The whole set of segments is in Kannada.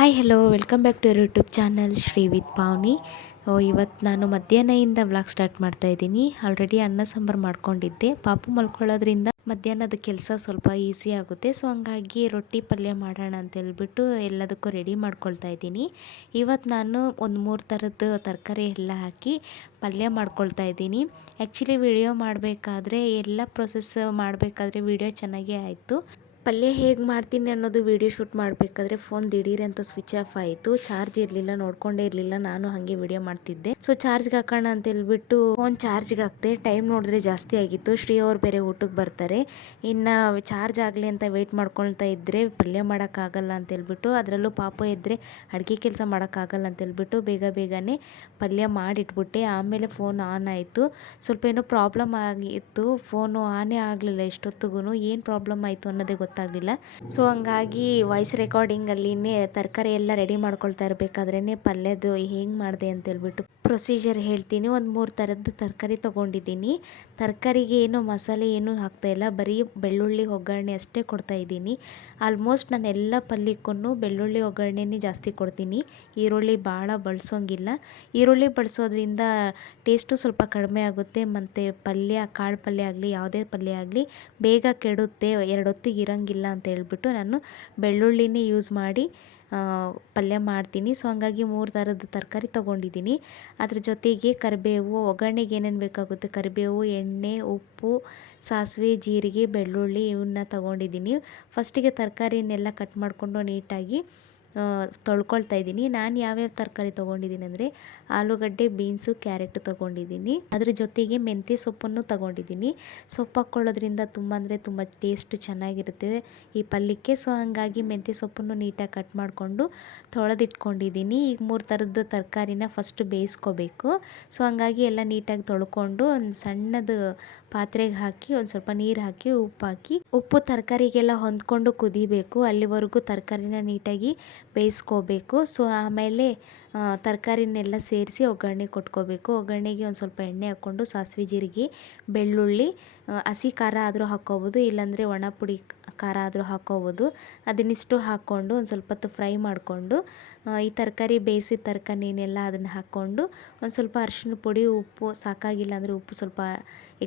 Hi hello welcome back to your YouTube channel Shri with Pavani. ಇವತ್ತು ನಾನು ಮಧ್ಯಾಹ್ನದಿಂದ ವ್ಲಾಗ್ ಸ್ಟಾರ್ಟ್ ಮಾಡ್ತಾ ಇದ್ದೀನಿ. ಆಲ್ರೆಡಿ ಅನ್ನ ಸಾಂಬಾರು ಮಾಡ್ಕೊಂಡಿದ್ದೆ. ಪಾಪು ಮಲ್ಕೊಳ್ಳೋದ್ರಿಂದ ಮಧ್ಯಾಹ್ನದ ಕೆಲಸ ಸ್ವಲ್ಪ ಈಸಿ ಆಗುತ್ತೆ. ಸೊ ಹಂಗಾಗಿ ರೊಟ್ಟಿ ಪಲ್ಯ ಮಾಡೋಣ ಅಂತ ಹೇಳ್ಬಿಟ್ಟು ಎಲ್ಲದಕ್ಕೂ ರೆಡಿ ಮಾಡ್ಕೊಳ್ತಾ ಇದ್ದೀನಿ. ಇವತ್ತು ನಾನು ಒಂದು 3 ಥರದ್ದು ತರಕಾರಿ ಎಲ್ಲ ಹಾಕಿ ಪಲ್ಯ ಮಾಡ್ಕೊಳ್ತಾ ಇದ್ದೀನಿ. ಆ್ಯಕ್ಚುಲಿ ವಿಡಿಯೋ ಮಾಡಬೇಕಾದ್ರೆ ಎಲ್ಲ ಪ್ರೊಸೆಸ್ ಮಾಡಬೇಕಾದ್ರೆ ವಿಡಿಯೋ ಚೆನ್ನಾಗೇ ಆಯಿತು. ಪಲ್ಯ ಹೇಗೆ ಮಾಡ್ತೀನಿ ಅನ್ನೋದು ವೀಡಿಯೋ ಶೂಟ್ ಮಾಡಬೇಕಾದ್ರೆ ಫೋನ್ ದಿಢೀರ್ ಅಂತ ಸ್ವಿಚ್ ಆಫ್ ಆಯಿತು. ಚಾರ್ಜ್ ಇರಲಿಲ್ಲ, ನೋಡ್ಕೊಂಡೇ ಇರಲಿಲ್ಲ. ನಾನು ಹಾಗೆ ವಿಡಿಯೋ ಮಾಡ್ತಿದ್ದೆ. ಸೊ ಚಾರ್ಜ್ಗೆ ಹಾಕೋಣ ಅಂತ ಹೇಳ್ಬಿಟ್ಟು ಫೋನ್ ಚಾರ್ಜ್ಗೆ ಹಾಕ್ತೆ. ಟೈಮ್ ನೋಡಿದ್ರೆ ಜಾಸ್ತಿ ಆಗಿತ್ತು. ಶ್ರೀ ಅವ್ರು ಬೇರೆ ಊಟಕ್ಕೆ ಬರ್ತಾರೆ. ಇನ್ನು ಚಾರ್ಜ್ ಆಗಲಿ ಅಂತ ವೆಯ್ಟ್ ಮಾಡ್ಕೊಳ್ತಾ ಇದ್ದರೆ ಪಲ್ಯ ಮಾಡೋಕ್ಕಾಗಲ್ಲ ಅಂತ ಹೇಳ್ಬಿಟ್ಟು, ಅದರಲ್ಲೂ ಪಾಪ ಇದ್ದರೆ ಅಡುಗೆ ಕೆಲಸ ಮಾಡೋಕ್ಕಾಗಲ್ಲ ಅಂತ ಹೇಳ್ಬಿಟ್ಟು ಬೇಗನೆ ಪಲ್ಯ ಮಾಡಿಟ್ಬಿಟ್ಟೆ. ಆಮೇಲೆ ಫೋನ್ ಆನ್ ಆಯಿತು. ಸ್ವಲ್ಪ ಏನೋ ಪ್ರಾಬ್ಲಮ್ ಆಗಿತ್ತು. ಫೋನು ಆನೇ ಆಗಲಿಲ್ಲ ಎಷ್ಟೊತ್ತಿಗೂ. ಏನು ಪ್ರಾಬ್ಲಮ್ ಆಯಿತು ಅನ್ನೋದೇ ಗೊತ್ತಾಗಲಿಲ್ಲ. ಸೊ ಹಂಗಾಗಿ ವಾಯ್ಸ್ ರೆಕಾರ್ಡಿಂಗಲ್ಲಿನೇ ತರಕಾರಿ ಎಲ್ಲ ರೆಡಿ ಮಾಡ್ಕೊಳ್ತಾ ಇರಬೇಕಾದ್ರೇ ಪಲ್ಯದ್ದು ಹೆಂಗೆ ಮಾಡಿದೆ ಅಂತೇಳ್ಬಿಟ್ಟು ಪ್ರೊಸೀಜರ್ ಹೇಳ್ತೀನಿ. ಒಂದು 3 ಥರದ್ದು ತರಕಾರಿ ತೊಗೊಂಡಿದ್ದೀನಿ. ತರಕಾರಿಗೆ ಏನು ಮಸಾಲೆ ಏನೂ ಹಾಕ್ತಾಯಿಲ್ಲ, ಬರೀ ಬೆಳ್ಳುಳ್ಳಿ ಒಗ್ಗರಣೆ ಅಷ್ಟೇ ಕೊಡ್ತಾಯಿದ್ದೀನಿ. ಆಲ್ಮೋಸ್ಟ್ ನಾನು ಎಲ್ಲ ಪಲ್ಯಕ್ಕೂ ಬೆಳ್ಳುಳ್ಳಿ ಒಗ್ಗರಣೆನೇ ಜಾಸ್ತಿ ಕೊಡ್ತೀನಿ. ಈರುಳ್ಳಿ ಭಾಳ ಬಳಸೋಂಗಿಲ್ಲ. ಈರುಳ್ಳಿ ಬಳಸೋದ್ರಿಂದ ಟೇಸ್ಟು ಸ್ವಲ್ಪ ಕಡಿಮೆ ಆಗುತ್ತೆ. ಮತ್ತು ಪಲ್ಯ, ಕಾಳು ಪಲ್ಯ ಆಗಲಿ ಯಾವುದೇ ಪಲ್ಯ ಆಗಲಿ ಬೇಗ ಕೆಡುತ್ತೆ, 2 ಹೊತ್ತಿಗೆ ಇರೋಂಗಿಲ್ಲ ಅಂತ ಹೇಳ್ಬಿಟ್ಟು ನಾನು ಬೆಳ್ಳುಳ್ಳಿನೇ ಯೂಸ್ ಮಾಡಿ ಪಲ್ಯ ಮಾಡ್ತೀನಿ. ಸೊ ಹಂಗಾಗಿ 3 ಥರದ್ದು ತರಕಾರಿ ತೊಗೊಂಡಿದ್ದೀನಿ. ಅದ್ರ ಜೊತೆಗೆ ಕರಿಬೇವು, ಒಗ್ಗರಣೆಗೆ ಏನೇನು ಬೇಕಾಗುತ್ತೆ, ಕರಿಬೇವು, ಎಣ್ಣೆ, ಉಪ್ಪು, ಸಾಸಿವೆ, ಜೀರಿಗೆ, ಬೆಳ್ಳುಳ್ಳಿ ಇವನ್ನ ತೊಗೊಂಡಿದ್ದೀನಿ. ಫಸ್ಟಿಗೆ ತರಕಾರಿನೆಲ್ಲ ಕಟ್ ಮಾಡಿಕೊಂಡು ನೀಟಾಗಿ ತೊಳ್ಕೊಳ್ತಾ ಇದ್ದೀನಿ. ನಾನು ಯಾವ್ಯಾವ ತರಕಾರಿ ತೊಗೊಂಡಿದ್ದೀನಿ ಅಂದರೆ ಆಲೂಗಡ್ಡೆ, ಬೀನ್ಸು, ಕ್ಯಾರೆಟ್ ತೊಗೊಂಡಿದ್ದೀನಿ. ಅದ್ರ ಜೊತೆಗೆ ಮೆಂತ್ಯ ಸೊಪ್ಪನ್ನು ತೊಗೊಂಡಿದ್ದೀನಿ. ಸೊಪ್ಪು ಹಾಕ್ಕೊಳ್ಳೋದ್ರಿಂದ ತುಂಬ ಅಂದರೆ ತುಂಬ ಟೇಸ್ಟ್ ಚೆನ್ನಾಗಿರುತ್ತೆ ಈ ಪಲ್ಯಕ್ಕೆ. ಸೊ ಹಂಗಾಗಿ ಮೆಂತ್ಯ ಸೊಪ್ಪನ್ನು ನೀಟಾಗಿ ಕಟ್ ಮಾಡಿಕೊಂಡು ತೊಳೆದಿಟ್ಕೊಂಡಿದ್ದೀನಿ. ಈಗ 3 ಥರದ್ದು ತರಕಾರಿನ ಫಸ್ಟ್ ಬೇಯಿಸ್ಕೋಬೇಕು. ಸೊ ಹಂಗಾಗಿ ಎಲ್ಲ ನೀಟಾಗಿ ತೊಳ್ಕೊಂಡು ಒಂದು ಸಣ್ಣದು ಪಾತ್ರೆಗೆ ಹಾಕಿ ಒಂದು ಸ್ವಲ್ಪ ನೀರು ಹಾಕಿ ಉಪ್ಪು ತರಕಾರಿಗೆಲ್ಲ ಹೊಂದ್ಕೊಂಡು ಕುದಿಬೇಕು. ಅಲ್ಲಿವರೆಗೂ ತರಕಾರಿನ ನೀಟಾಗಿ ಬೇಯಿಸ್ಕೋಬೇಕು. ಸೊ ಆಮೇಲೆ ತರಕಾರಿನೆಲ್ಲ ಸೇರಿಸಿ ಒಗ್ಗರಣೆ ಕೊಟ್ಕೋಬೇಕು. ಒಗ್ಗರಣೆಗೆ ಒಂದು ಸ್ವಲ್ಪ ಎಣ್ಣೆ ಹಾಕ್ಕೊಂಡು ಸಾಸಿವೆ, ಜೀರಿಗೆ, ಬೆಳ್ಳುಳ್ಳಿ, ಹಸಿ ಖಾರ ಆದರೂ ಹಾಕ್ಕೋಬೋದು, ಇಲ್ಲಾಂದರೆ ಒಣ ಪುಡಿ ಖಾರ ಆದರೂ ಹಾಕ್ಕೋಬೋದು. ಅದನ್ನಿಷ್ಟು ಹಾಕ್ಕೊಂಡು ಒಂದು ಸ್ವಲ್ಪ ಹೊತ್ತು ಫ್ರೈ ಮಾಡಿಕೊಂಡು ಈ ತರಕಾರಿ ಬೇಯಿಸಿದ ತರಕಾರಿನೆಲ್ಲ ಅದನ್ನು ಹಾಕ್ಕೊಂಡು ಒಂದು ಸ್ವಲ್ಪ ಅರಿಶಿನ ಪುಡಿ, ಉಪ್ಪು ಸಾಕಾಗಿಲ್ಲ ಅಂದರೆ ಉಪ್ಪು ಸ್ವಲ್ಪ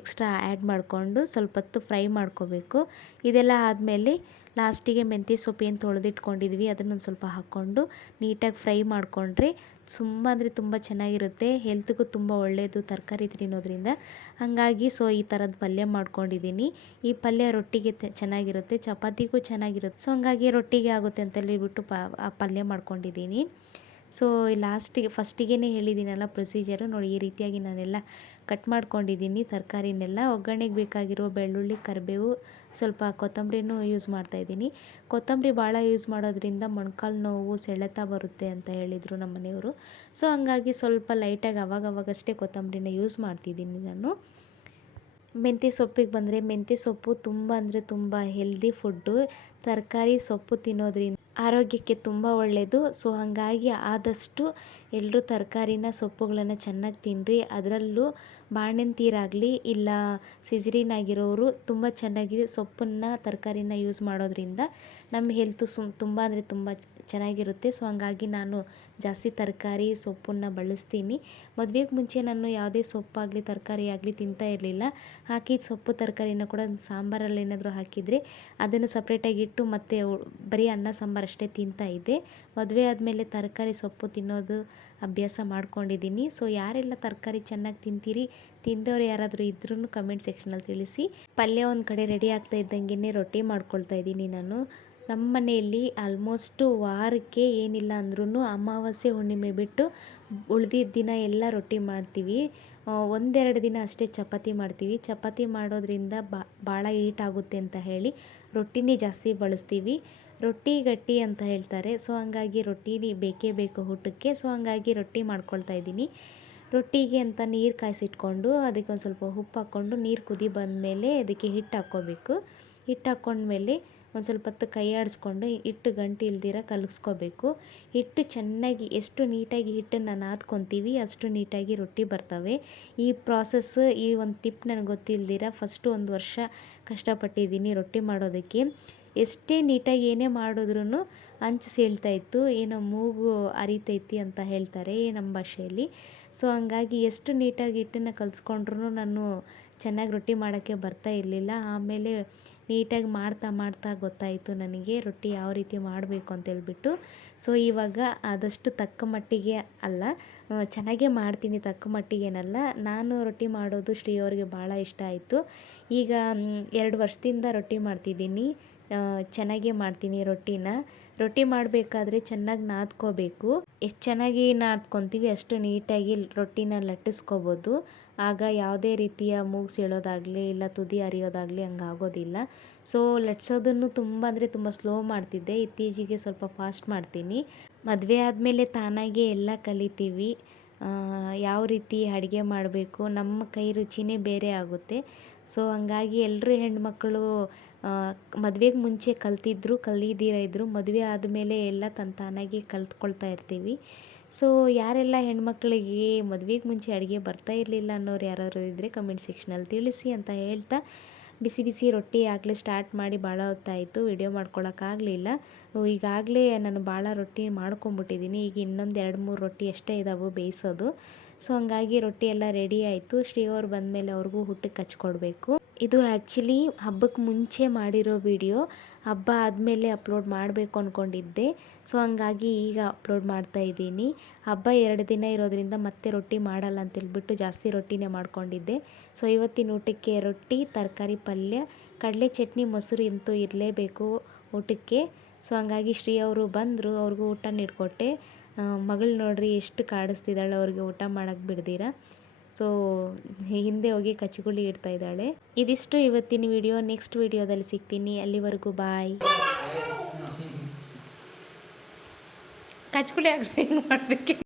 ಎಕ್ಸ್ಟ್ರಾ ಆ್ಯಡ್ ಮಾಡಿಕೊಂಡು ಸ್ವಲ್ಪ ಹೊತ್ತು ಫ್ರೈ ಮಾಡ್ಕೋಬೇಕು. ಇದೆಲ್ಲ ಆದಮೇಲೆ ಲಾಸ್ಟಿಗೆ ಮೆಂತ್ಯ ಸೊಪ್ಪು ಏನು ತೊಳೆದಿಟ್ಕೊಂಡಿದ್ವಿ ಅದನ್ನೊಂದು ಸ್ವಲ್ಪ ಹಾಕ್ಕೊಂಡು ನೀಟಾಗಿ ಫ್ರೈ ಮಾಡಿಕೊಂಡ್ರೆ ತುಂಬ ಅಂದರೆ ತುಂಬ ಚೆನ್ನಾಗಿರುತ್ತೆ. ಹೆಲ್ತ್ಗೂ ತುಂಬ ಒಳ್ಳೆಯದು ತರಕಾರಿ ತಿನ್ನೋದ್ರಿಂದ. ಹಾಗಾಗಿ ಸೊ ಈ ಥರದ್ದು ಪಲ್ಯ ಮಾಡ್ಕೊಂಡಿದ್ದೀನಿ. ಈ ಪಲ್ಯ ರೊಟ್ಟಿಗೆ ಚೆನ್ನಾಗಿರುತ್ತೆ, ಚಪಾತಿಗೂ ಚೆನ್ನಾಗಿರುತ್ತೆ. ಸೊ ಹಂಗಾಗಿ ರೊಟ್ಟಿಗೆ ಆಗುತ್ತೆ ಅಂತ ಹೇಳಿಬಿಟ್ಟು ಆ ಪಲ್ಯ ಮಾಡ್ಕೊಂಡಿದ್ದೀನಿ. ಸೊ ಫಸ್ಟಿಗೆ ಹೇಳಿದ್ದೀನಲ್ಲ ಪ್ರೊಸೀಜರು ನೋಡಿ, ಈ ರೀತಿಯಾಗಿ ನಾನೆಲ್ಲ ಕಟ್ ಮಾಡ್ಕೊಂಡಿದ್ದೀನಿ ತರಕಾರಿನೆಲ್ಲ. ಒಗ್ಗರಣೆಗೆ ಬೇಕಾಗಿರೋ ಬೆಳ್ಳುಳ್ಳಿ, ಕರಿಬೇವು, ಸ್ವಲ್ಪ ಕೊತ್ತಂಬರಿನೂ ಯೂಸ್ ಮಾಡ್ತಾಯಿದ್ದೀನಿ. ಕೊತ್ತಂಬರಿ ಭಾಳ ಯೂಸ್ ಮಾಡೋದ್ರಿಂದ ಮೊಣಕಾಲು ನೋವು, ಸೆಳೆತ ಬರುತ್ತೆ ಅಂತ ಹೇಳಿದರು ನಮ್ಮ ಮನೆಯವರು. ಸೊ ಹಂಗಾಗಿ ಸ್ವಲ್ಪ ಲೈಟಾಗಿ ಅವಾಗವಾಗಷ್ಟೇ ಕೊತ್ತಂಬರಿನ ಯೂಸ್ ಮಾಡ್ತಿದ್ದೀನಿ ನಾನು. ಮೆಂತ್ಯ ಸೊಪ್ಪಿಗೆ ಬಂದರೆ ಮೆಂತ್ಯ ಸೊಪ್ಪು ತುಂಬ ಅಂದರೆ ತುಂಬ ಹೆಲ್ದಿ ಫುಡ್ಡು. ತರಕಾರಿ ಸೊಪ್ಪು ತಿನ್ನೋದ್ರಿಂದ ಆರೋಗ್ಯಕ್ಕೆ ತುಂಬ ಒಳ್ಳೆಯದು. ಸೊ ಹಾಗಾಗಿ ಆದಷ್ಟು ಎಲ್ಲರೂ ತರಕಾರಿನ, ಸೊಪ್ಪುಗಳನ್ನು ಚೆನ್ನಾಗಿ ತಿನ್ನಿರಿ. ಅದರಲ್ಲೂ ಬಾಣಂತಿಯರಾಗಲಿ ಇಲ್ಲ ಸಿಸೇರಿಯನ್ ಆಗಿರೋರು ತುಂಬ ಚೆನ್ನಾಗಿ ಸೊಪ್ಪನ್ನು, ತರಕಾರಿನ ಯೂಸ್ ಮಾಡೋದ್ರಿಂದ ನಮ್ಮ ಹೆಲ್ತು ತುಂಬ ಅಂದರೆ ತುಂಬ ಚೆನ್ನಾಗಿರುತ್ತೆ. ಸೊ ಹಂಗಾಗಿ ನಾನು ಜಾಸ್ತಿ ತರಕಾರಿ, ಸೊಪ್ಪನ್ನು ಬಳಸ್ತೀನಿ. ಮದುವೆಗೆ ಮುಂಚೆ ನಾನು ಯಾವುದೇ ಸೊಪ್ಪಾಗಲಿ ತರಕಾರಿ ಆಗಲಿ ತಿಂತಾ ಇರಲಿಲ್ಲ. ಹಾಕಿದ ಸೊಪ್ಪು ತರಕಾರಿನ ಕೂಡ ಸಾಂಬಾರಲ್ಲಿ ಏನಾದರೂ ಹಾಕಿದರೆ ಅದನ್ನು ಸಪ್ರೇಟಾಗಿ ಇಟ್ಟು ಮತ್ತು ಬರೀ ಅನ್ನ ಸಾಂಬಾರು ಅಷ್ಟೇ ತಿಂತಾಯಿದ್ದೆ. ಮದುವೆ ಆದಮೇಲೆ ತರಕಾರಿ, ಸೊಪ್ಪು ತಿನ್ನೋದು ಅಭ್ಯಾಸ ಮಾಡ್ಕೊಂಡಿದ್ದೀನಿ. ಸೊ ಯಾರೆಲ್ಲ ತರಕಾರಿ ಚೆನ್ನಾಗಿ ತಿಂತೀರಿ, ತಿಂದವ್ರು ಯಾರಾದರೂ ಇದ್ರೂ ಕಮೆಂಟ್ ಸೆಕ್ಷನಲ್ಲಿ ತಿಳಿಸಿ. ಪಲ್ಯ ಒಂದು ಕಡೆ ರೆಡಿ ಆಗ್ತಾ ಇದ್ದಂಗೆ ರೊಟ್ಟಿ ಮಾಡ್ಕೊಳ್ತಾ ಇದ್ದೀನಿ ನಾನು. ನಮ್ಮ ಮನೆಯಲ್ಲಿ ಆಲ್ಮೋಸ್ಟು ವಾರಕ್ಕೆ ಏನಿಲ್ಲ ಅಂದ್ರೂ ಅಮಾವಾಸ್ಯೆ, ಹುಣ್ಣಿಮೆ ಬಿಟ್ಟು ಉಳ್ದಿದ್ದ ದಿನ ಎಲ್ಲ ರೊಟ್ಟಿ ಮಾಡ್ತೀವಿ. 1-2 ದಿನ ಅಷ್ಟೇ ಚಪಾತಿ ಮಾಡ್ತೀವಿ. ಚಪಾತಿ ಮಾಡೋದ್ರಿಂದ ಭಾಳ ಹೀಟ್ ಆಗುತ್ತೆ ಅಂತ ಹೇಳಿ ರೊಟ್ಟಿನೇ ಜಾಸ್ತಿ ಬಳಸ್ತೀವಿ. ರೊಟ್ಟಿ ಗಟ್ಟಿ ಅಂತ ಹೇಳ್ತಾರೆ. ಸೊ ಹಂಗಾಗಿ ರೊಟ್ಟಿನೇ ಬೇಕೇ ಬೇಕು ಊಟಕ್ಕೆ. ಸೊ ಹಂಗಾಗಿ ರೊಟ್ಟಿ ಮಾಡ್ಕೊಳ್ತಾ ಇದ್ದೀನಿ. ರೊಟ್ಟಿಗೆ ಅಂತ ನೀರು ಕಾಯಿಸಿಟ್ಕೊಂಡು ಅದಕ್ಕೆ ಒಂದು ಸ್ವಲ್ಪ ಉಪ್ಪು ಹಾಕ್ಕೊಂಡು ನೀರು ಕುದಿ ಬಂದಮೇಲೆ ಅದಕ್ಕೆ ಹಿಟ್ಟು ಹಾಕ್ಕೋಬೇಕು. ಹಿಟ್ಟು ಹಾಕ್ಕೊಂಡ್ಮೇಲೆ ಒಂದು ಸ್ವಲ್ಪ ಹೊತ್ತು ಕೈ ಆಡಿಸ್ಕೊಂಡು ಹಿಟ್ಟು ಗಂಟು ಇಲ್ದಿರ ಕಲಗಿಸ್ಕೋಬೇಕು. ಹಿಟ್ಟು ಚೆನ್ನಾಗಿ ಎಷ್ಟು ನೀಟಾಗಿ ಹಿಟ್ಟನ್ನು ನಾದ್ಕೊತೀವಿ ಅಷ್ಟು ನೀಟಾಗಿ ರೊಟ್ಟಿ ಬರ್ತವೆ. ಈ ಪ್ರಾಸೆಸ್ಸು, ಈ ಒಂದು ಟಿಪ್ ನನಗೆ ಗೊತ್ತಿಲ್ದಿರ ಫಸ್ಟು 1 ವರ್ಷ ಕಷ್ಟಪಟ್ಟಿದ್ದೀನಿ ರೊಟ್ಟಿ ಮಾಡೋದಕ್ಕೆ. ಎಷ್ಟೇ ನೀಟಾಗಿ ಏನೇ ಮಾಡಿದ್ರೂ ಅಂಚು ಸೀಳ್ತಾಯಿತ್ತು, ಏನೋ ಮೂಗು ಅರಿತೈತಿ ಅಂತ ಹೇಳ್ತಾರೆ ನಮ್ಮ ಭಾಷೆಯಲ್ಲಿ. ಸೊ ಹಂಗಾಗಿ ಎಷ್ಟು ನೀಟಾಗಿ ಹಿಟ್ಟನ್ನು ಕಲಿಸ್ಕೊಂಡ್ರೂ ನಾನು ಚೆನ್ನಾಗಿ ರೊಟ್ಟಿ ಮಾಡೋಕ್ಕೆ ಬರ್ತಾ ಇರಲಿಲ್ಲ. ಆಮೇಲೆ ನೀಟಾಗಿ ಮಾಡ್ತಾ ಮಾಡ್ತಾ ಗೊತ್ತಾಯಿತು ನನಗೆ ರೊಟ್ಟಿ ಯಾವ ರೀತಿ ಮಾಡಬೇಕು ಅಂತೇಳ್ಬಿಟ್ಟು. ಸೊ ಇವಾಗ ಆದಷ್ಟು ತಕ್ಕ ಮಟ್ಟಿಗೆ ಅಲ್ಲ, ಚೆನ್ನಾಗೇ ಮಾಡ್ತೀನಿ, ತಕ್ಕ ಮಟ್ಟಿಗೇನಲ್ಲ. ನಾನು ರೊಟ್ಟಿ ಮಾಡೋದು ಶ್ರೀ ಅವ್ರಿಗೆ ಭಾಳ ಇಷ್ಟ ಆಯಿತು. ಈಗ 2 ವರ್ಷದಿಂದ ರೊಟ್ಟಿ ಮಾಡ್ತಿದ್ದೀನಿ. ಚೆನ್ನಾಗೇ ಮಾಡ್ತೀನಿ ರೊಟ್ಟಿನ. ರೊಟ್ಟಿ ಮಾಡಬೇಕಾದ್ರೆ ಚೆನ್ನಾಗಿ ನಾದ್ಕೋಬೇಕು. ಎಷ್ಟು ಚೆನ್ನಾಗಿ ನಾದ್ಕೊತೀವಿ ಅಷ್ಟು ನೀಟಾಗಿ ರೊಟ್ಟಿನ ಲಟ್ಟಿಸ್ಕೋಬೋದು. ಆಗ ಯಾವುದೇ ರೀತಿಯ ಮೂಗು ಸೀಳೋದಾಗಲಿ ಇಲ್ಲ ತುದಿ ಹರಿಯೋದಾಗಲಿ ಹಂಗೆ ಆಗೋದಿಲ್ಲ. ಸೊ ಲಟ್ಸೋದನ್ನು ತುಂಬ ಅಂದರೆ ತುಂಬ ಸ್ಲೋ ಮಾಡ್ತಿದ್ದೆ, ಇತ್ತೀಚೆಗೆ ಸ್ವಲ್ಪ ಫಾಸ್ಟ್ ಮಾಡ್ತೀನಿ. ಮದುವೆ ಆದಮೇಲೆ ತಾನಾಗೇ ಎಲ್ಲ ಕಲಿತೀವಿ. ಯಾವ ರೀತಿ ಅಡುಗೆ ಮಾಡಬೇಕು, ನಮ್ಮ ಕೈ ರುಚಿನೇ ಬೇರೆ ಆಗುತ್ತೆ. ಸೊ ಹಂಗಾಗಿ ಎಲ್ಲರೂ ಹೆಣ್ಮಕ್ಳು ಮದುವೆಗೆ ಮುಂಚೆ ಕಲ್ತಿದ್ರು, ಕಲಿದಿರ ಇದ್ದರು, ಮದುವೆ ಆದಮೇಲೆ ಎಲ್ಲ ತಾನಾಗಿ ಕಲ್ತ್ಕೊಳ್ತಾ ಇರ್ತೀವಿ. ಸೊ ಯಾರೆಲ್ಲ ಹೆಣ್ಮಕ್ಳಿಗೆ ಮದುವೆಗೆ ಮುಂಚೆ ಅಡುಗೆ ಬರ್ತಾ ಇರಲಿಲ್ಲ ಅನ್ನೋರು ಯಾರಾದ್ರು ಇದ್ದರೆ ಕಮೆಂಟ್ ಸೆಕ್ಷನಲ್ಲಿ ತಿಳಿಸಿ ಅಂತ ಹೇಳ್ತಾ, ಬಿಸಿ ಬಿಸಿ ರೊಟ್ಟಿ ಆಗಲೇ ಸ್ಟಾರ್ಟ್ ಮಾಡಿ ಭಾಳ ಹೊತ್ತಾಯಿತು, ವಿಡಿಯೋ ಮಾಡ್ಕೊಳಕ್ಕಾಗಲಿಲ್ಲ. ಈಗಾಗಲೇ ನಾನು ಭಾಳ ರೊಟ್ಟಿ ಮಾಡ್ಕೊಂಬಿಟ್ಟಿದ್ದೀನಿ. ಈಗ ಇನ್ನೊಂದು 2-3 ರೊಟ್ಟಿ ಅಷ್ಟೇ ಇದ್ದಾವೆ ಬೇಯಿಸೋದು. ಸೊ ಹಂಗಾಗಿ ರೊಟ್ಟಿ ಎಲ್ಲ ರೆಡಿ ಆಯಿತು. ಶ್ರೀ ಅವ್ರು ಬಂದಮೇಲೆ ಅವ್ರಿಗೂ ಊಟಕ್ಕೆ ಹಚ್ಕೊಡ್ಬೇಕು. ಇದು ಆ್ಯಕ್ಚುಲಿ ಹಬ್ಬಕ್ಕೆ ಮುಂಚೆ ಮಾಡಿರೋ ವಿಡಿಯೋ, ಹಬ್ಬ ಆದಮೇಲೆ ಅಪ್ಲೋಡ್ ಮಾಡಬೇಕು ಅಂದ್ಕೊಂಡಿದ್ದೆ. ಸೊ ಹಂಗಾಗಿ ಈಗ ಅಪ್ಲೋಡ್ ಮಾಡ್ತಾಯಿದ್ದೀನಿ. ಹಬ್ಬ 2 ದಿನ ಇರೋದ್ರಿಂದ ಮತ್ತೆ ರೊಟ್ಟಿ ಮಾಡಲ್ಲ ಅಂತೇಳ್ಬಿಟ್ಟು ಜಾಸ್ತಿ ರೊಟ್ಟಿನೇ ಮಾಡ್ಕೊಂಡಿದ್ದೆ. ಸೊ ಇವತ್ತಿನ ಊಟಕ್ಕೆ ರೊಟ್ಟಿ, ತರಕಾರಿ ಪಲ್ಯ, ಕಡಲೆ ಚಟ್ನಿ, ಮೊಸರು ಅಂತೂ ಇರಲೇಬೇಕು ಊಟಕ್ಕೆ. ಸೊ ಹಂಗಾಗಿ ಶ್ರೀ ಅವರು ಬಂದರು, ಅವ್ರಿಗೂ ಊಟ ನೀಡಿಕೊಟ್ಟೆ. ಮಗಳು ನೋಡ್ರಿ ಎಷ್ಟು ಕಾಡಿಸ್ತಿದ್ದಾಳೆ, ಅವ್ರಿಗೆ ಊಟ ಮಾಡೋಕ್ಕೆ ಬಿಡ್ದಿರ. ಸೊ ಹಿಂದೆ ಹೋಗಿ ಕಚ್ಗುಳಿ ಇಡ್ತಾ ಇದ್ದಾಳೆ. ಇದಿಷ್ಟು ಇವತ್ತಿನ ವಿಡಿಯೋ. ನೆಕ್ಸ್ಟ್ ವಿಡಿಯೋದಲ್ಲಿ ಸಿಗ್ತೀನಿ. ಅಲ್ಲಿವರೆಗೂ ಬಾಯ್. ಕಚ್ಗುಳಿ ಆಗದೆ ಹೆಂಗೆ ಮಾಡಬೇಕು?